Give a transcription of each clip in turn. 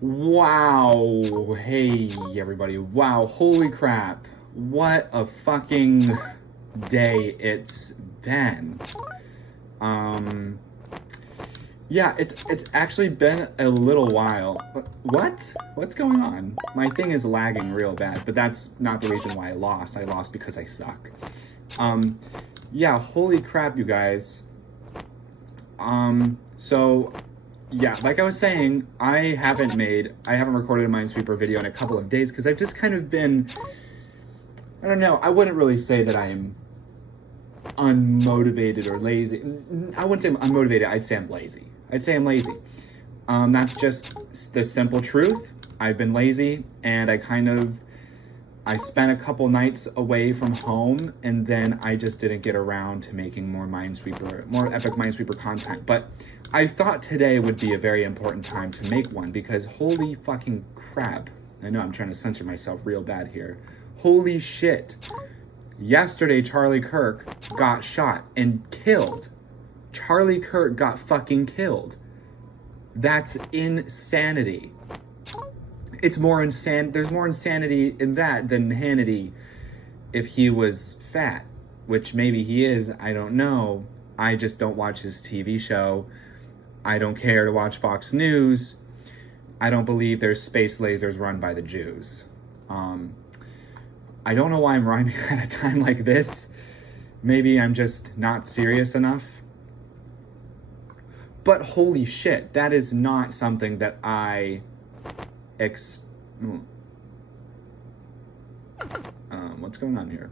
Wow. Hey, everybody. Wow. Holy crap. What a fucking day it's been. Um, yeah, it's actually been a little while. What? What's going on? My thing is lagging real bad, but that's not the reason why I lost. I lost because I suck. Um, yeah, holy crap, you guys. So yeah, like I was saying, I haven't recorded a Minesweeper video in a couple of days because I've just kind of been, I don't know, I wouldn't really say that I'm unmotivated or lazy. I wouldn't say I'm unmotivated, I'd say I'm lazy. That's just the simple truth. I've been lazy and I spent a couple nights away from home, and then I just didn't get around to making more epic Minesweeper content. But I thought today would be a very important time to make one because holy fucking crap. I know I'm trying to censor myself real bad here. Holy shit. Yesterday, Charlie Kirk got shot and killed. Charlie Kirk got fucking killed. That's insanity. There's more insanity in that than Hannity if he was fat, which maybe he is, I don't know. I just don't watch his TV show. I don't care to watch Fox News. I don't believe there's space lasers run by the Jews. I don't know why I'm rhyming at a time like this. Maybe I'm just not serious enough. But holy shit, that is not something that I what's going on here?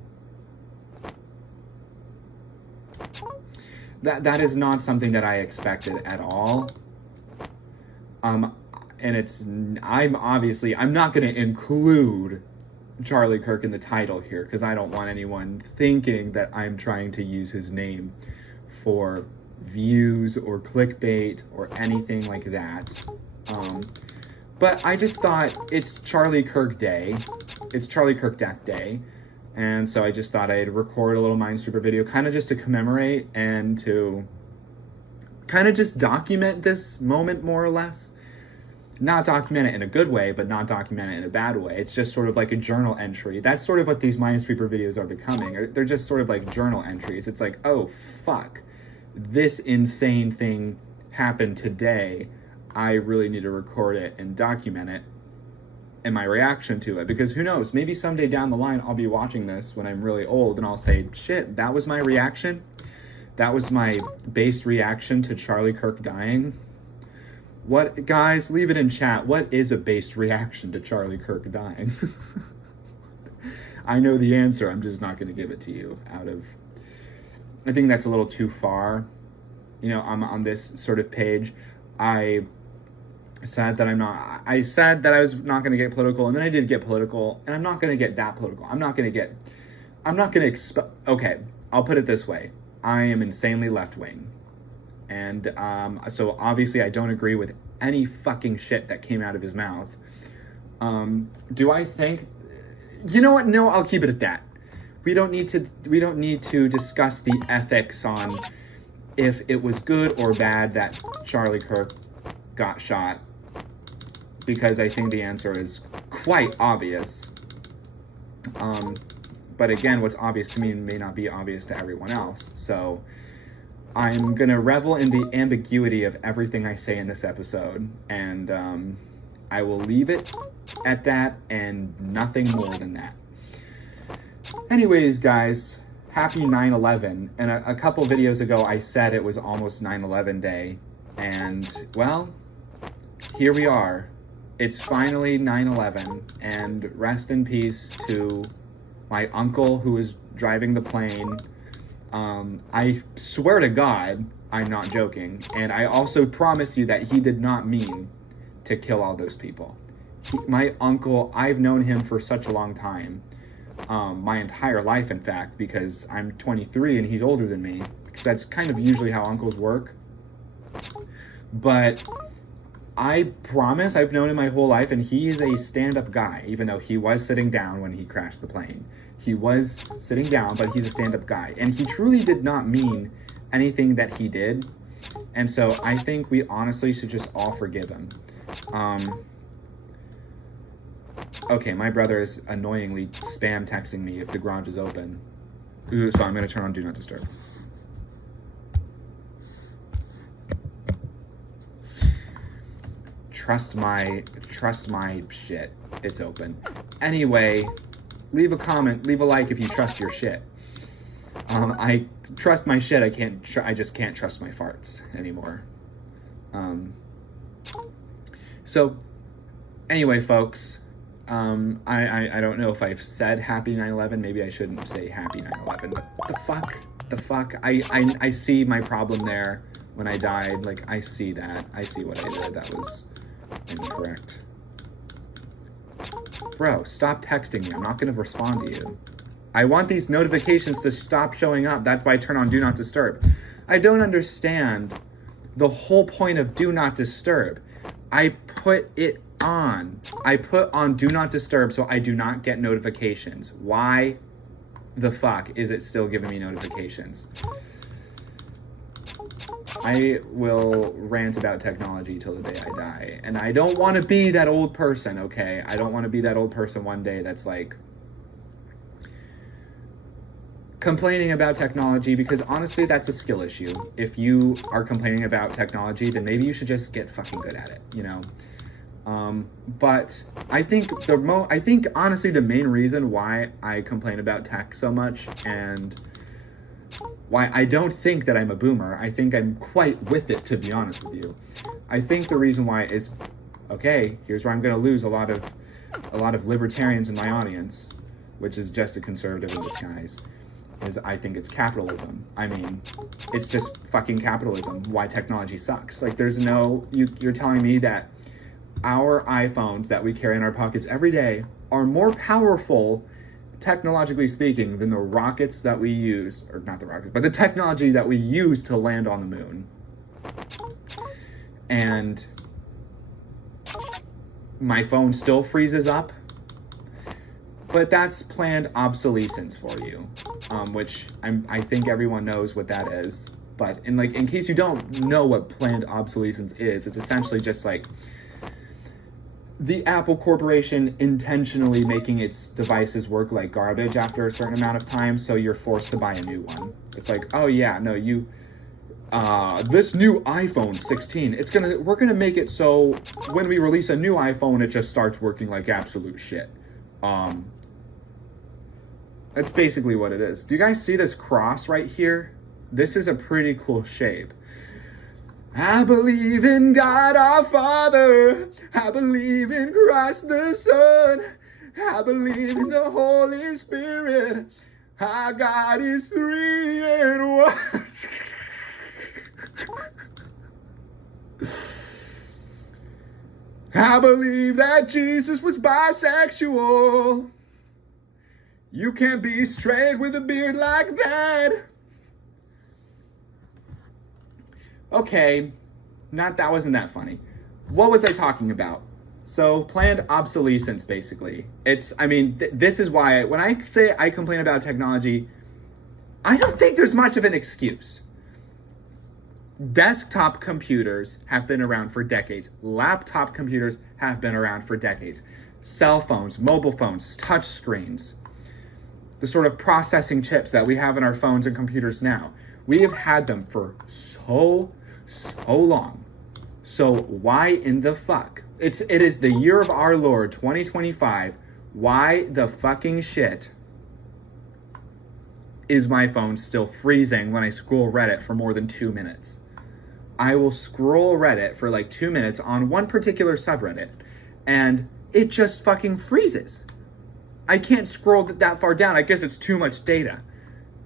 That is not something that I expected at all. And I'm not going to include Charlie Kirk in the title here because I don't want anyone thinking that I'm trying to use his name for views or clickbait or anything like that. But I just thought it's Charlie Kirk Day. It's Charlie Kirk Death Day. And so I just thought I'd record a little Minesweeper video kind of just to commemorate and to kind of just document this moment more or less. Not document it in a good way, but not document it in a bad way. It's just sort of like a journal entry. That's sort of what these Minesweeper videos are becoming. They're just sort of like journal entries. It's like, oh, fuck. This insane thing happened today. I really need to record it and document it and my reaction to it. Because who knows, maybe someday down the line, I'll be watching this when I'm really old and I'll say, shit, that was my reaction. That was my base reaction to Charlie Kirk dying. What, guys, leave it in chat. What is a based reaction to Charlie Kirk dying? I know the answer. I'm just not going to give it to you I think that's a little too far. You know, I'm on this sort of page. I said that I was not going to get political, and then I did get political, and I'm not going to get that political. Okay, I'll put it this way. I am insanely left-wing. And so obviously I don't agree with any fucking shit that came out of his mouth. Do I think, you know what? No, I'll keep it at that. We don't need to discuss the ethics on if it was good or bad that Charlie Kirk got shot, because I think the answer is quite obvious. But again, what's obvious to me may not be obvious to everyone else. So I'm going to revel in the ambiguity of everything I say in this episode, and I will leave it at that and nothing more than that. Anyways, guys, happy 9/11. And a couple videos ago, I said it was almost 9/11 day, and well, here we are. It's finally 9/11, and rest in peace to my uncle who was driving the plane. I swear to God, I'm not joking. And I also promise you that he did not mean to kill all those people. My uncle, I've known him for such a long time. My entire life, in fact, because I'm 23 and he's older than me. Because that's kind of usually how uncles work. But I promise I've known him my whole life, and he is a stand-up guy, even though he was sitting down when he crashed the plane. He was sitting down, but he's a stand-up guy. And he truly did not mean anything that he did. And so I think we honestly should just all forgive him. Okay, my brother is annoyingly spam texting me if the garage is open. Ooh, so I'm gonna turn on Do Not Disturb. Trust my shit. It's open. Anyway, leave a comment, leave a like if you trust your shit. I trust my shit. I just can't trust my farts anymore. So anyway, folks, I don't know if I've said happy 9/11. Maybe I shouldn't say happy 9/11, but the fuck, I see my problem there when I died. Like, I see that. I see what I did. That was incorrect. Bro, stop texting me. I'm not going to respond to you. I want these notifications to stop showing up. That's why I turn on Do Not Disturb. I don't understand the whole point of Do Not Disturb. I put it on. I put on Do Not Disturb so I do not get notifications. Why the fuck is it still giving me notifications? I will rant about technology till the day I die. And I don't want to be that old person, okay? I don't want to be that old person one day that's like complaining about technology, because honestly, that's a skill issue. If you are complaining about technology, then maybe you should just get fucking good at it, you know? But I think honestly the main reason why I complain about tech so much, and why I don't think that I'm a boomer, I think I'm quite with it, to be honest with you. I think the reason why is, okay, here's where I'm going to lose a lot of libertarians in my audience, which is just a conservative in disguise, is I think it's capitalism. I mean, it's just fucking capitalism, why technology sucks. Like, there's no, you're telling me that our iPhones that we carry in our pockets every day are more powerful, technologically speaking, than the rockets that we use, or not the rockets, but the technology that we use to land on the moon. And my phone still freezes up, but that's planned obsolescence for you, which I think everyone knows what that is. But in case you don't know what planned obsolescence is, it's essentially just like the Apple Corporation intentionally making its devices work like garbage after a certain amount of time, so you're forced to buy a new one. It's like, oh yeah, no, this new iPhone 16, we're gonna make it so when we release a new iPhone, it just starts working like absolute shit. That's basically what it is. Do you guys see this cross right here? This is a pretty cool shape. I believe in God our Father. I believe in Christ the Son. I believe in the Holy Spirit. Our God is 3 in 1. I believe that Jesus was bisexual. You can't be straight with a beard like that. Okay, that wasn't that funny. What was I talking about? So, planned obsolescence, basically. This is why, when I say I complain about technology, I don't think there's much of an excuse. Desktop computers have been around for decades. Laptop computers have been around for decades. Cell phones, mobile phones, touch screens, the sort of processing chips that we have in our phones and computers now. We have had them for so long. So why in the fuck? It is the year of our Lord, 2025. Why the fucking shit is my phone still freezing when I scroll Reddit for more than 2 minutes? I will scroll Reddit for like 2 minutes on one particular subreddit, and it just fucking freezes. I can't scroll that far down. I guess it's too much data.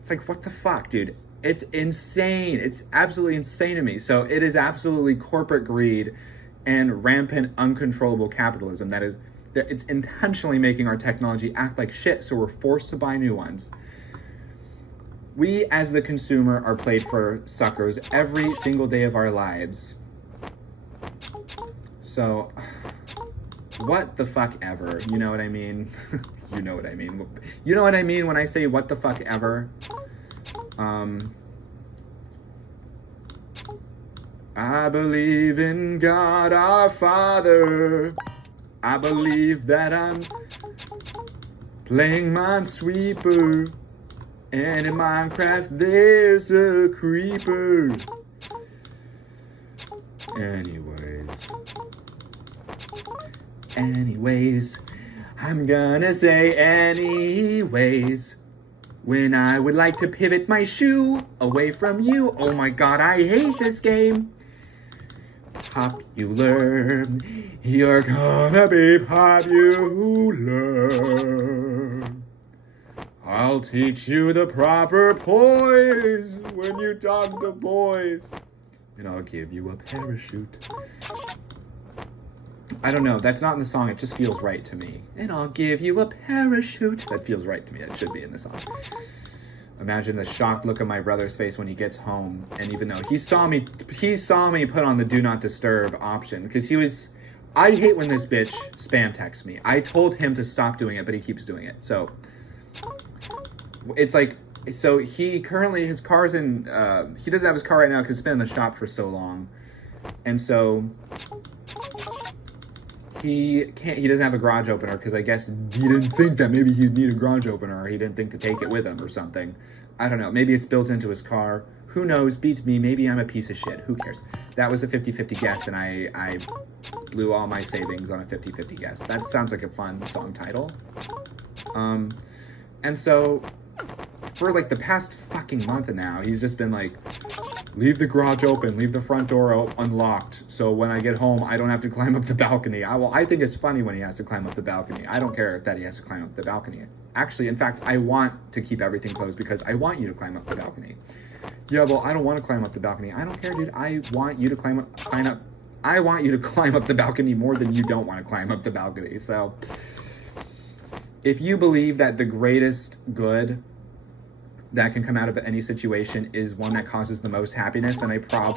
It's like, what the fuck, dude? It's insane. It's absolutely insane to me. So it is absolutely corporate greed and rampant, uncontrollable capitalism that it's intentionally making our technology act like shit, so we're forced to buy new ones. We, as the consumer, are played for suckers every single day of our lives. So, what the fuck ever? You know what I mean? You know what I mean. You know what I mean when I say what the fuck ever? I believe in God our Father. I believe that I'm playing Minesweeper, and in Minecraft there's a creeper. Anyways, I'm gonna say anyways, when I would like to pivot my shoe away from you. Oh my god, I hate this game. Popular, you're gonna be popular. I'll teach you the proper poise when you talk to boys, and I'll give you a parachute. I don't know, that's not in the song, it just feels right to me. And I'll give you a parachute. That feels right to me, that should be in the song. Imagine the shocked look on my brother's face when he gets home, and even though he saw me put on the do not disturb option, because I hate when this bitch spam texts me. I told him to stop doing it, but he keeps doing it. So it's like, so he currently, his car's in, he doesn't have his car right now because it's been in the shop for so long. And so he doesn't have a garage opener because I guess he didn't think that maybe he'd need a garage opener, or he didn't think to take it with him or something. I don't know. Maybe it's built into his car. Who knows? Beats me. Maybe I'm a piece of shit. Who cares? That was a 50-50 guess, and I blew all my savings on a 50-50 guess. That sounds like a fun song title. And so for like the past fucking month now, he's just been like, leave the garage open, leave the front door unlocked, so when I get home, I don't have to climb up the balcony. I think it's funny when he has to climb up the balcony. I don't care that he has to climb up the balcony. Actually, in fact, I want to keep everything closed because I want you to climb up the balcony. Yeah, well, I don't want to climb up the balcony. I don't care, dude. I want you to climb up the balcony more than you don't want to climb up the balcony. So if you believe that the greatest good that can come out of any situation is one that causes the most happiness, then oh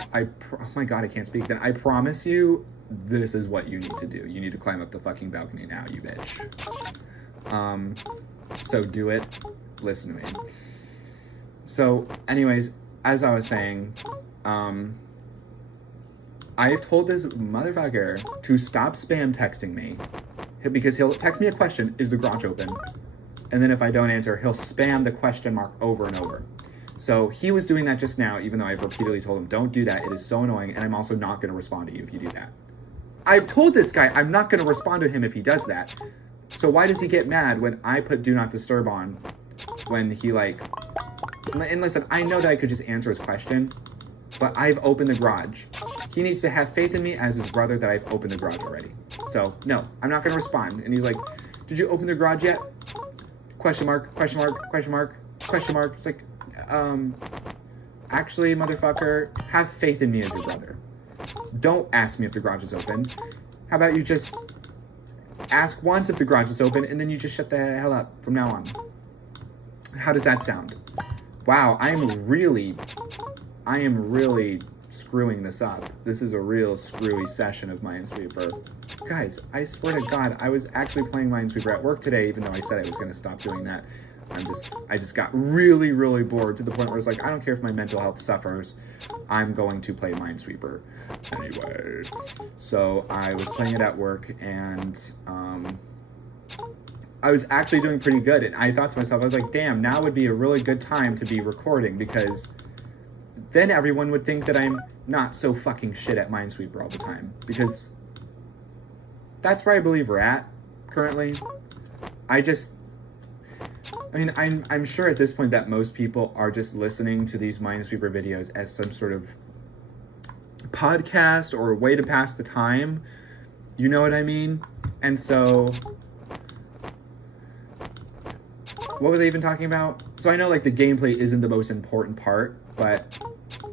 my god, I can't speak. Then I promise you, this is what you need to do. You need to climb up the fucking balcony now, you bitch. So do it. Listen to me. So, anyways, as I was saying, I've told this motherfucker to stop spam texting me, because he'll text me a question, is the garage open? And then if I don't answer, he'll spam the question mark over and over. So he was doing that just now, even though I've repeatedly told him, don't do that. It is so annoying, and I'm also not going to respond to you if you do that. I've told this guy I'm not going to respond to him if he does that. So why does he get mad when I put do not disturb on, when he like... And listen, I know that I could just answer his question, but I've opened the garage. He needs to have faith in me as his brother that I've opened the garage already. So, no, I'm not going to respond. And he's like, did you open the garage yet? Question mark, question mark, question mark, question mark. It's like, actually, motherfucker, have faith in me as your brother. Don't ask me if the garage is open. How about you just ask once if the garage is open, and then you just shut the hell up from now on. How does that sound? Wow, I am really screwing this up. This is a real screwy session of Minesweeper. Guys, I swear to God, I was actually playing Minesweeper at work today, even though I said I was going to stop doing that. I just got really, really bored to the point where it's like, I don't care if my mental health suffers, I'm going to play Minesweeper anyway. So I was playing it at work, and I was actually doing pretty good. And I thought to myself, I was like, damn, now would be a really good time to be recording, because then everyone would think that I'm not so fucking shit at Minesweeper all the time, because that's where I believe we're at currently. I'm sure at this point that most people are just listening to these Minesweeper videos as some sort of podcast or a way to pass the time. You know what I mean? And so, what was I even talking about? So I know like the gameplay isn't the most important part, but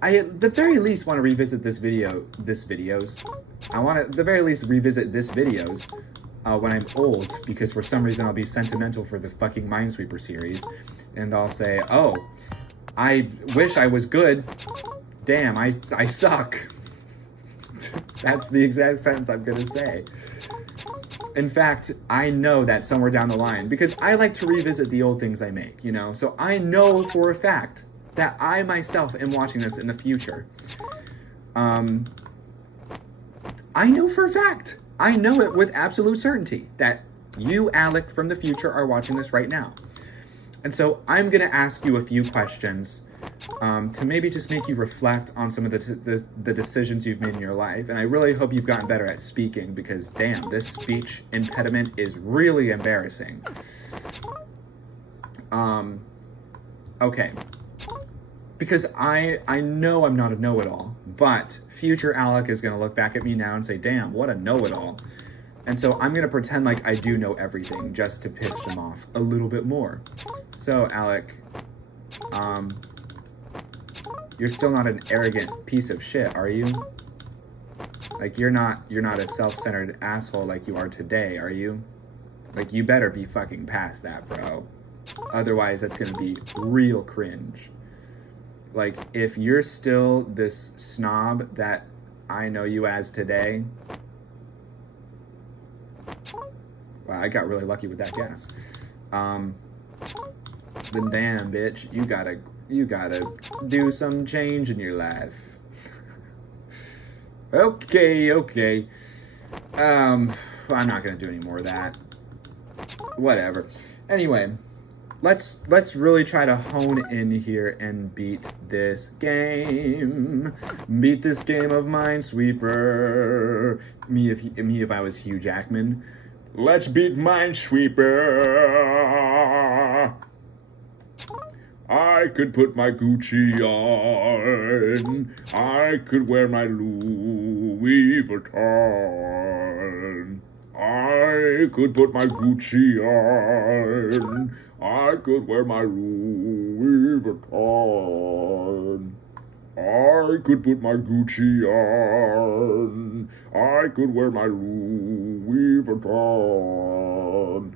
I at the very least want to revisit I want to at the very least revisit this videos when I'm old, because for some reason I'll be sentimental for the fucking Minesweeper series, and I'll say, oh, I wish I was good. Damn, I suck. That's the exact sentence I'm gonna say. In fact, I know that somewhere down the line, because I like to revisit the old things I make, you know? So I know for a fact that I myself am watching this in the future. I know for a fact. I know it with absolute certainty that you, Alec, from the future are watching this right now. And so I'm going to ask you a few questions to maybe just make you reflect on some of the decisions you've made in your life. And I really hope you've gotten better at speaking, because damn, this speech impediment is really embarrassing. Okay. Because I know I'm not a know-it-all, but future Alec is going to look back at me now and say, damn, what a know-it-all. And so I'm going to pretend like I do know everything just to piss him off a little bit more. So, Alec, you're still not an arrogant piece of shit, are you? Like, you're not a self-centered asshole like you are today, are you? Like, you better be fucking past that, bro. Otherwise, that's going to be real cringe. Like, if you're still this snob that I know you as today... Wow, I got really lucky with that guess. Then damn, bitch, you gotta do some change in your life. Okay. I'm not gonna do any more of that. Whatever. Anyway, let's really try to hone in here and beat this game. Beat this game of Minesweeper. Me if I was Hugh Jackman. Let's beat Minesweeper. I could put my Gucci on. I could wear my Louis Vuitton. I could put my Gucci on. I could wear my Louis Vuitton. I could put my Gucci on. I could wear my Louis Vuitton.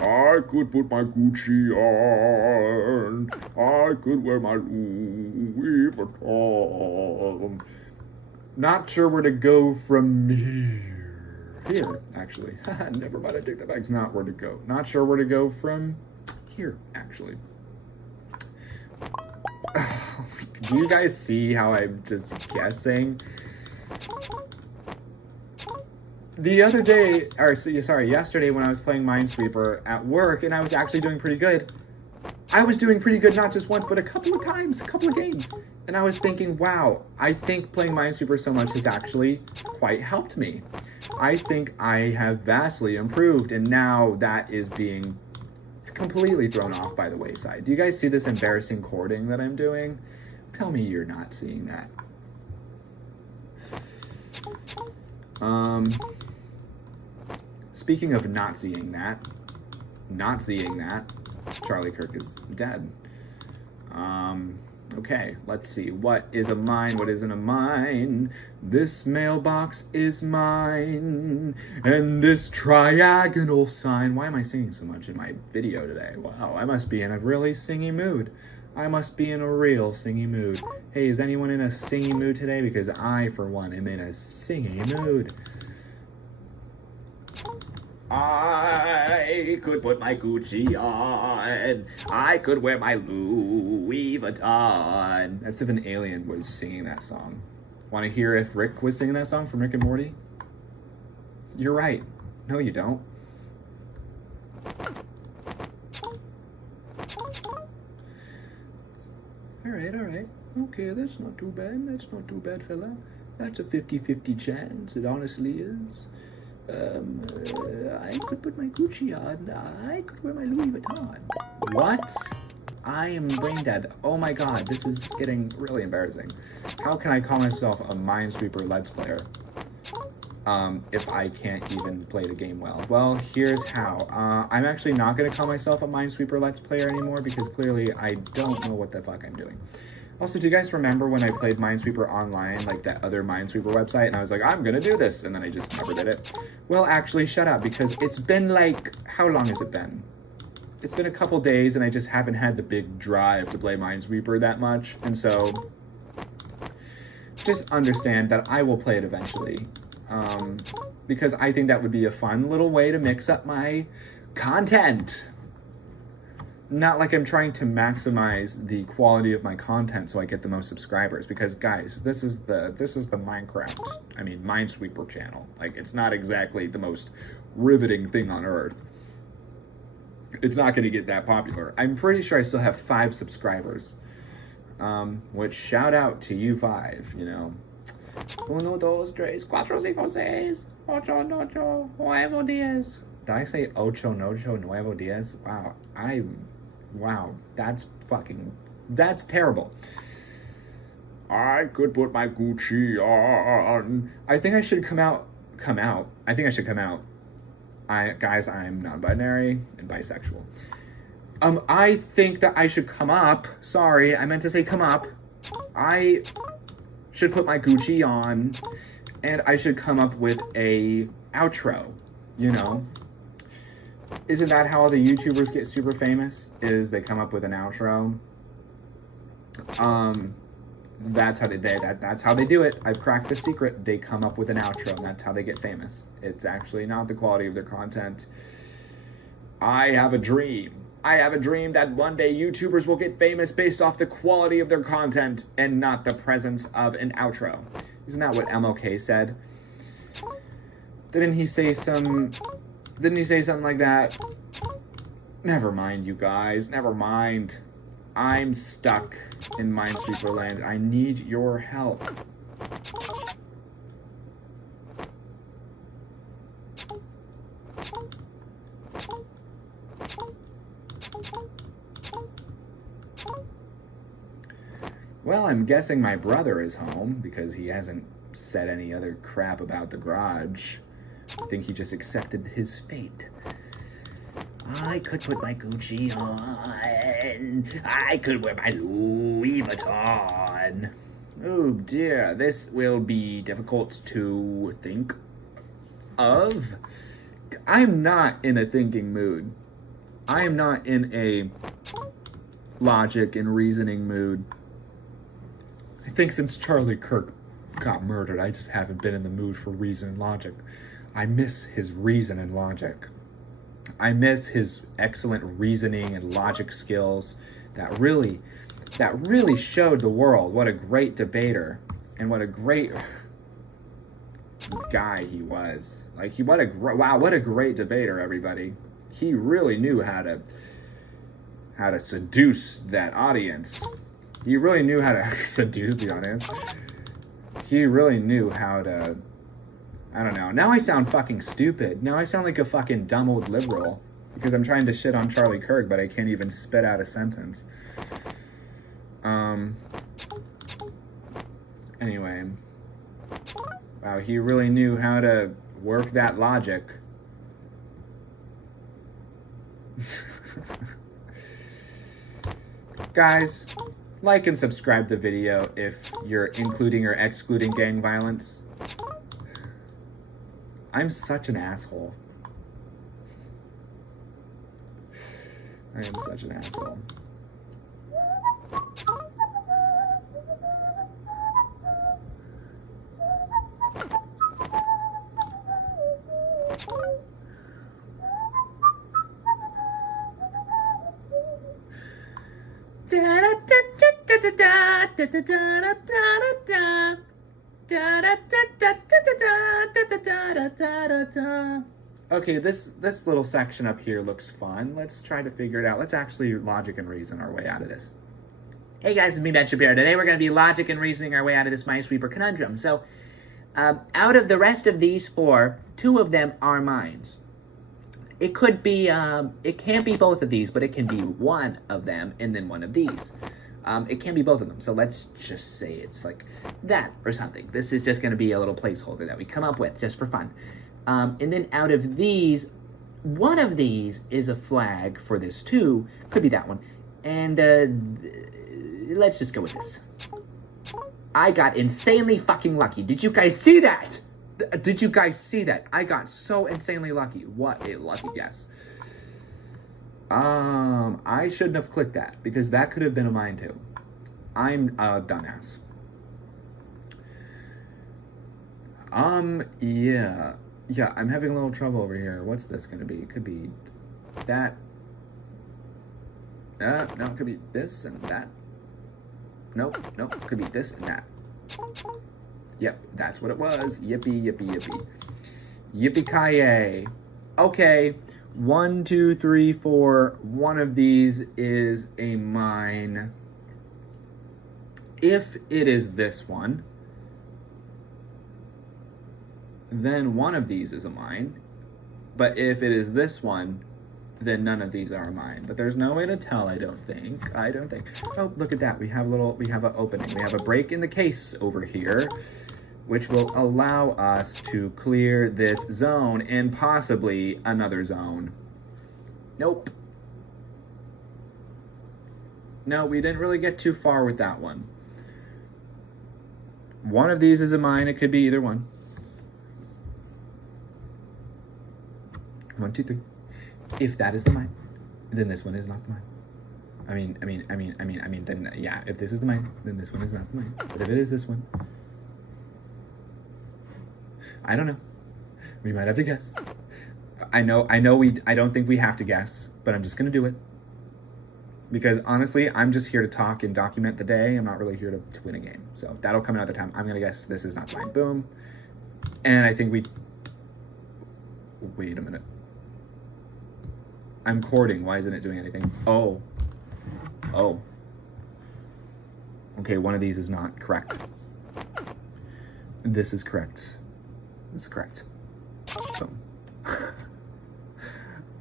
I could put my Gucci on. I could wear my Louis Vuitton. Not sure where to go from here. Here, actually. Never mind, I take that back. Not where to go. Not sure where to go from here, actually. Do you guys see how I'm just guessing? The other day, yesterday when I was playing Minesweeper at work and I was actually doing pretty good. I was doing pretty good not just once, but a couple of times, a couple of games. And I was thinking, wow, I think playing Minesweeper so much has actually quite helped me. I think I have vastly improved, and now that is being completely thrown off by the wayside. Do you guys see this embarrassing cording that I'm doing? Tell me you're not seeing that. Speaking of not seeing that, Charlie Kirk is dead. Okay, let's see. What is a mine? What isn't a mine? This mailbox is mine. And this triagonal sign. Why am I singing so much in my video today? Wow, I must be in a really singy mood. I must be in a real singy mood. Hey, is anyone in a singy mood today? Because I, for one, am in a singy mood. I could put my Gucci on. I could wear my Louis Vuitton. That's if an alien was singing that song. Want to hear if Rick was singing that song from Rick and Morty? You're right. No, you don't. All right. Okay, that's not too bad, fella. That's a 50-50 chance. It honestly is. I could put my Gucci on. I could wear my Louis Vuitton. What? I am brain dead. Oh my god, this is getting really embarrassing. How can I call myself a Minesweeper Let's Player if I can't even play the game well? Well, here's how. I'm actually not going to call myself a Minesweeper Let's Player anymore because clearly I don't know what the fuck I'm doing. Also, do you guys remember when I played Minesweeper online, like that other Minesweeper website, and I was like, I'm gonna do this, and then I just never did it? Well, actually, shut up, because it's been like, how long has it been? It's been a couple days, and I just haven't had the big drive to play Minesweeper that much, and so just understand that I will play it eventually, because I think that would be a fun little way to mix up my content. not like I'm trying to maximize the quality of my content so I get the most subscribers, because guys, this is the Minecraft, I mean Minesweeper channel. Like, it's not exactly the most riveting thing on earth. It's not going to get that popular. I'm pretty sure I still have 5 subscribers, which shout out to you 5, you know. 1, 2, 3, 4, 5, 6, 8, 9, 10. Did I say ocho, nocho, nuevo diez? Wow, that's terrible. I could put my Gucci on. I think I should come out. I think I should come out. Guys, I'm non-binary and bisexual. I think that I should come up. Sorry, I meant to say come up. I should put my Gucci on, and I should come up with a outro, you know? Isn't that how all the YouTubers get super famous? Is they come up with an outro? That's how they do it. I've cracked the secret. They come up with an outro, and that's how they get famous. It's actually not the quality of their content. I have a dream. I have a dream that one day YouTubers will get famous based off the quality of their content and not the presence of an outro. Isn't that what MLK said? Didn't he say something like that? Never mind, you guys. Never mind. I'm stuck in Minesweeper land. I need your help. Well, I'm guessing my brother is home because he hasn't said any other crap about the garage. I think he just accepted his fate. I could put my Gucci on. I could wear my Louis Vuitton. Oh dear, this will be difficult to think of. I'm not in a thinking mood. I am not in a logic and reasoning mood. I think since Charlie Kirk got murdered, I just haven't been in the mood for reason and logic. I miss his reason and logic. I miss his excellent reasoning and logic skills that really showed the world what a great debater and what a great guy he was. Like, what a great debater, everybody. He really knew how to seduce that audience. He really knew how to seduce the audience. He really knew how to, I don't know. Now I sound fucking stupid. Now I sound like a fucking dumb old liberal because I'm trying to shit on Charlie Kirk, but I can't even spit out a sentence. Anyway. Wow, he really knew how to work that logic. Guys, like and subscribe the video if you're including or excluding gang violence. I'm such an asshole. I am such an asshole. Okay, this little section up here looks fun. Let's try to figure it out. Let's actually logic and reason our way out of this. Hey guys, it's me, Ben Shapiro. Today we're going to be logic and reasoning our way out of this Minesweeper conundrum. So, out of the rest of these 4, 2 of them are mines. It could be, it can't be both of these, but it can be one of them and then one of these. It can be both of them. So let's just say it's like that or something. This is just going to be a little placeholder that we come up with just for fun. And then out of these, one of these is a flag for this too. Could be that one. And let's just go with this. I got insanely fucking lucky. Did you guys see that? Did you guys see that? I got so insanely lucky. What a lucky guess. I shouldn't have clicked that because that could have been a mine too. I'm a dumbass. Yeah, I'm having a little trouble over here. What's this gonna be? It could be that. No, it could be this and that. Nope, it could be this and that. Yep, that's what it was. Yippee, yippee, yippee. Yippee-ki-yay. Okay, 1, 2, 3, 4. One of these is a mine. If it is this one, then one of these is a mine. But if it is this one, then none of these are mine. But there's no way to tell, I don't think. Oh, look at that. We have an opening. We have a break in the case over here, which will allow us to clear this zone and possibly another zone. Nope. No, we didn't really get too far with that one. One of these is a mine. It could be either one. 1, 2, 3. If that is the mine, then this one is not the mine. Then yeah, if this is the mine, then this one is not the mine. But if it is this one, I don't know. We might have to guess. I don't think we have to guess, but I'm just gonna do it. Because honestly, I'm just here to talk and document the day. I'm not really here to win a game. So that'll come another time. I'm gonna guess this is not mine. Boom. And I think wait a minute. I'm courting. Why isn't it doing anything? Oh. Okay, one of these is not correct. This is correct. This is correct. So.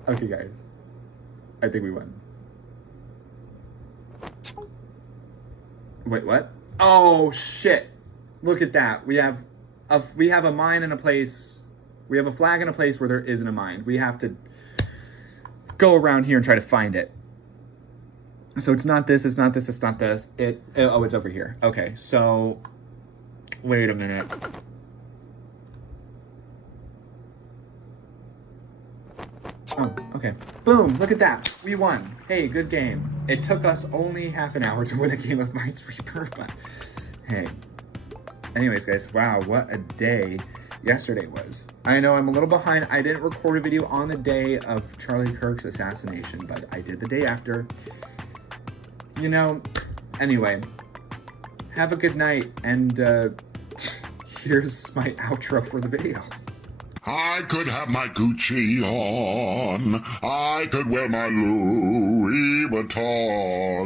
Okay, guys. I think we won. Wait, what? Oh, shit. Look at that. We have a mine in a place. We have a flag in a place where there isn't a mine. We have to go around here and try to find it. So it's not this, it's not this, it's not this. Oh, it's over here. Okay, so wait a minute. Oh, okay. Boom, look at that. We won. Hey, good game. It took us only half an hour to win a game of Minesweeper, but hey. Anyways, guys, wow, what a day yesterday was. I know I'm a little behind. I didn't record a video on the day of Charlie Kirk's assassination, but I did the day after. You know, anyway, have a good night, and here's my outro for the video. I could have my Gucci on. I could wear my Louis Vuitton.